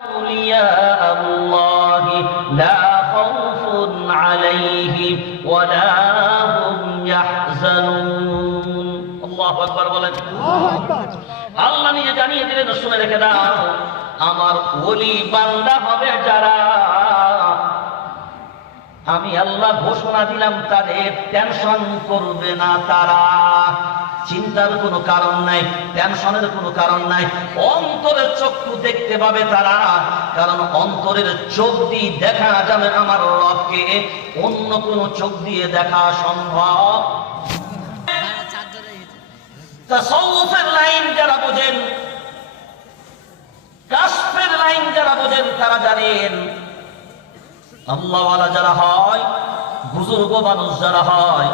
أولياء الله لا خوف عليهم ولا هم يحزنون الله أكبر বলেন আল্লাহ নিজে জানিয়ে দিলেন শুনে রেখে দাও আমার ওলি বান্দা হবে যারা আমি আল্লাহ ঘোষণা দিলাম তাদের টেনশন করবে না তারা চিন্তার কোনো কারণ নাই টেনশনের কোনো কারণ নাই অন্তরের চক্ষু দেখতে পাবে তারা কারণ অন্তরের চোখ দিয়ে দেখা যাবে আমার রবকে অন্য কোনো চোখ দিয়ে দেখা সম্ভব তাসাউফের লাইন যারা বোঝেন কাশফের লাইন যারা বোঝেন তারা জানেন আল্লাহওয়ালা যারা হয় বুজুর্গ মানুষ যারা হয়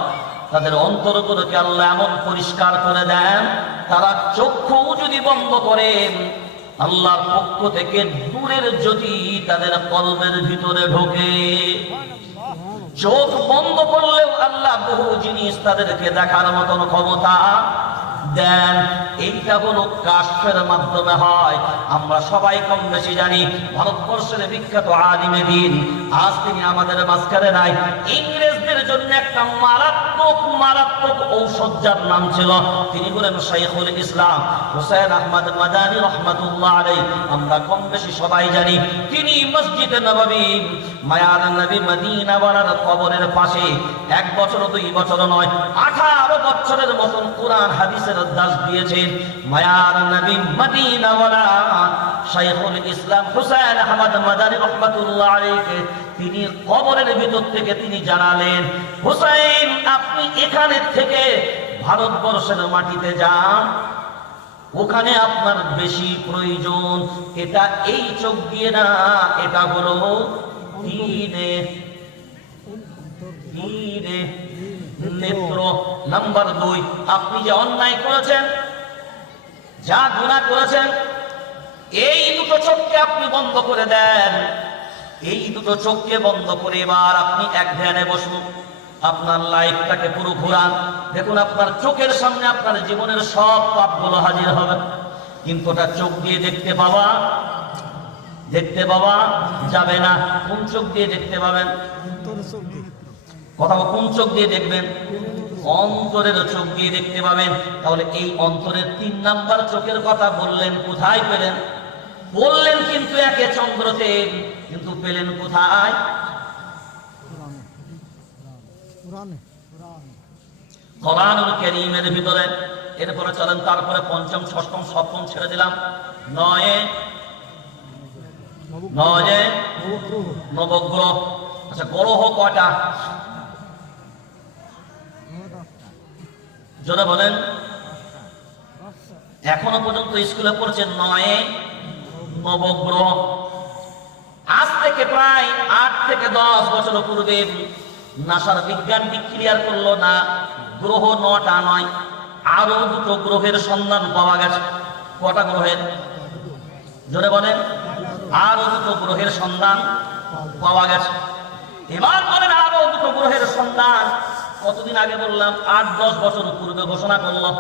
তাদের অন্তরগুলোকে আল্লাহ এমন পরিষ্কার করে দেন তারা চক্ষু যদি বন্ধ করেন আল্লাহর পক্ষ থেকে দূরের জ্যোতি তাদের কলবের ভিতরে ঢোকে চোখ বন্ধ করলেও আল্লাহ বহু জিনিস তাদেরকে দেখার মতন ক্ষমতা দেন এইটা হলো কাশফের মাধ্যমে হয় আমরা সবাই কম বেশি জানি ভারতবর্ষের বিখ্যাত আলিমে দ্বীন আজ তিনি আমাদের মাঝখানে নাই ইংরেজদের জন্য একটা মারাত্মক ঔষধ যার নাম ছিল তিনি হলেন শাইখুল ইসলাম হুসাইন আহমদ মাদানী রাহমাতুল্লাহ আলাইহি আমরা কম বেশি সবাই জানি তিনি মসজিদে নববী মায়ার নবী মদিনাওয়ালার কবরের পাশে 1 বছর 2 বছর নয় 18 বছরের মতন কোরআন হাদিসের দাস দিয়েছেন মায়ার নবী মদিনাওয়ালা শাইখুল ইসলাম হুসাইন আহমদ মাদানী রাহমাতুল্লাহ আলাইহি তিনি কবরের ভিতর থেকে তিনি জানালেন হুসাইন আপনি এখানে থেকে ভারতবর্ষের মাটিতে যান ওখানে আপনার বেশি প্রয়োজন এটা এই চোখ দিয়ে না এটা হলো নেত্র নাম্বার 2 আপনি যে অন্যায় করেছেন যা গুনাহ করেছেন এই দুটো চোখকে আপনি বন্ধ করে দেন এই দুটো চোখকে বন্ধ করে এবার আপনি এক ধ্যানে বসুন আপনার লাইফটাকে পুরো ঘোরান দেখুন আপনার চোখের সামনে আপনার জীবনের সব পাপগুলো হাজির হবে কিন্তু ওটা চোখ দিয়ে দেখতে পাওয়া যাবে না কোন চোখ দিয়ে দেখতে পাবেন কথা কোন চোখ দিয়ে দেখবেন অন্তরের চোখ দিয়ে দেখতে পাবেন তাহলে এই অন্তরের 3 নাম্বার চোখের কথা বললেন কোথায় পেলেন বললেন কিন্তু একে চন্দ্রতে কিন্তু পেলেন কোথায় কোরআনুল কারীমের ভিতরে এরপরে চলেন তারপরে পঞ্চম ষষ্ঠম সপ্তম ছেড়ে দিলাম নয়ে নবগ্রহ আচ্ছা গ্রহ কয়টা জোরে বলেন এখনো পর্যন্ত স্কুলে পড়ছে 9 নবগ্রহ আজ থেকে প্রায় 8 থেকে 10 বছর পূর্বে নাসার বিজ্ঞান ক্লিয়ার করলো না গ্রহ 9টা নয় আরো 2টো গ্রহের সন্ধান পাওয়া গেছে কটা গ্রহের জোরে বলেন আরো 2টো গ্রহের সন্ধান পাওয়া গেছে এবার বলেন আরো 2টো গ্রহের সন্ধান কতদিন আগে বললাম 8-10 বছর পূর্বে ঘোষণা করলো